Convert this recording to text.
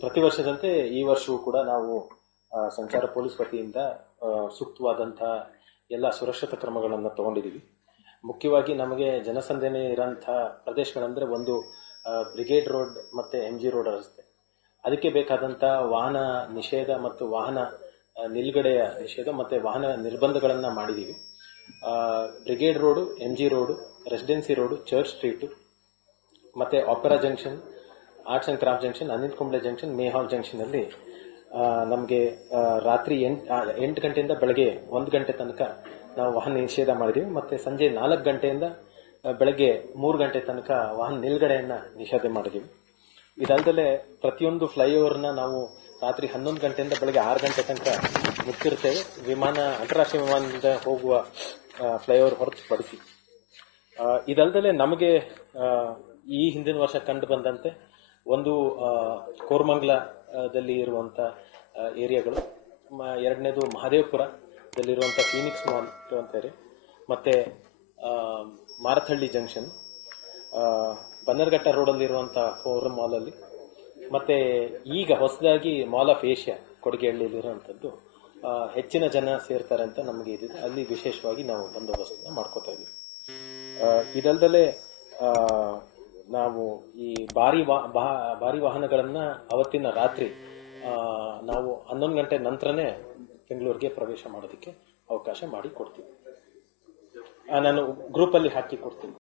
ಪ್ರತಿ ವರ್ಷದಂತೆ ಈ ವರ್ಷವೂ ಕೂಡ ನಾವು ಸಂಚಾರ ಪೊಲೀಸ್ ವತಿಯಿಂದ ಸೂಕ್ತವಾದಂತಹ ಎಲ್ಲ ಸುರಕ್ಷತಾ ಕ್ರಮಗಳನ್ನು ತಗೊಂಡಿದ್ದೀವಿ ಮುಖ್ಯವಾಗಿ ನಮಗೆ ಜನಸಂದಣಿ ಇರೋಂಥ ಪ್ರದೇಶಗಳಂದ್ರೆ ಒಂದು ಬ್ರಿಗೇಡ್ ರೋಡ್ ಮತ್ತೆ ಎಂ ಜಿ ರೋಡ್ ರಸ್ತೆ. ಅದಕ್ಕೆ ಬೇಕಾದಂಥ ವಾಹನ ನಿಷೇಧ ಮತ್ತು ವಾಹನ ನಿಲುಗಡೆಯ ನಿಷೇಧ ಮತ್ತು ವಾಹನ ನಿರ್ಬಂಧಗಳನ್ನು ಮಾಡಿದ್ದೀವಿ Brigade Road M G Road, Residency Road, Church Street, ಮತ್ತೆ Opera Junction Arts and Craft Junction, Anil Kumble Junction Mayo Hall Junction ಅಲ್ಲಿ ನಮಗೆ ರಾತ್ರಿ ಎಂಟು ಎಂಟು ಗಂಟೆಯಿಂದ ಬೆಳಗ್ಗೆ ಒಂದು ಗಂಟೆ ತನಕ ನಾವು ವಾಹನ ನಿಷೇಧ ಮಾಡಿದ್ದೀವಿ ಮತ್ತೆ ಸಂಜೆ ನಾಲ್ಕು ಗಂಟೆಯಿಂದ ಬೆಳಗ್ಗೆ ಮೂರು ಗಂಟೆ ತನಕ ವಾಹನ ನಿಲ್ಗಡೆಯನ್ನ ನಿಷೇಧ ಮಾಡಿದ್ದೀವಿ ಇದಲ್ದಲೆ ಪ್ರತಿಯೊಂದು ಫ್ಲೈಓವರ್ನ ನಾವು ರಾತ್ರಿ ಹನ್ನೊಂದು ಗಂಟೆಯಿಂದ ಬೆಳಗ್ಗೆ ಆರು ಗಂಟೆ ತನಕ ಮುಚ್ಚಿರ್ತೇವೆ. ವಿಮಾನ, ಅಂತಾರಾಷ್ಟ್ರೀಯ ವಿಮಾನದಿಂದ ಹೋಗುವ ಫ್ಲೈಓವರ್ ಹೊರತುಪಡಿಸಿ ಪಡಿಸಿ. ಇದಲ್ದಲೆ ನಮಗೆ ಈ ಹಿಂದಿನ ವರ್ಷ ಕಂಡು ಬಂದಂತೆ ಒಂದು ಕೋರ್ಮಂಗ್ಲದಲ್ಲಿ ಇರುವಂಥ ಏರಿಯಾಗಳು. ಎರಡನೇದು ಮಹದೇವಪುರದಲ್ಲಿರುವಂಥ ಫೀನಿಕ್ಸ್ ಮಾಲ್ ಅಂತ ಏರಿಯಾ ಮತ್ತೆ ಮಾರಥಹಳ್ಳಿ ಜಂಕ್ಷನ್ ಬನ್ನರ್ಘಟ್ಟ ರೋಡಲ್ಲಿರುವಂಥ ಫೋರಂ ಮಾಲ್ ಅಲ್ಲಿ ಮತ್ತೆ, ಈಗ ಹೊಸದಾಗಿ ಮಾಲ್ ಆಫ್ ಏಷ್ಯಾ ಕೊಡುಗೆಹಳ್ಳಿಯಲ್ಲಿರುವಂಥದ್ದು ಹೆಚ್ಚಿನ ಜನ ಸೇರ್ತಾರೆ ಅಂತ ನಮಗೆ ಇದಿದೆ ಅಲ್ಲಿ ವಿಶೇಷವಾಗಿ ನಾವು ಬಂದೋಬಸ್ತನ್ನ ಮಾಡ್ಕೋತಾ ಇದ್ದೀವಿ. ಇದಲ್ದಲೆ ನಾವು ಈ ಭಾರಿ ಭಾರಿ ವಾಹನಗಳನ್ನ ಅವತ್ತಿನ ರಾತ್ರಿ ನಾವು ಹನ್ನೊಂದು ಗಂಟೆ ನಂತರನೇ ಬೆಂಗಳೂರಿಗೆ ಪ್ರವೇಶ ಮಾಡೋದಕ್ಕೆ ಅವಕಾಶ ಮಾಡಿ ಕೊಡ್ತೀವಿ ನಾನು ಗ್ರೂಪಲ್ಲಿ ಹಾಕಿ ಕೊಡ್ತೀನಿ.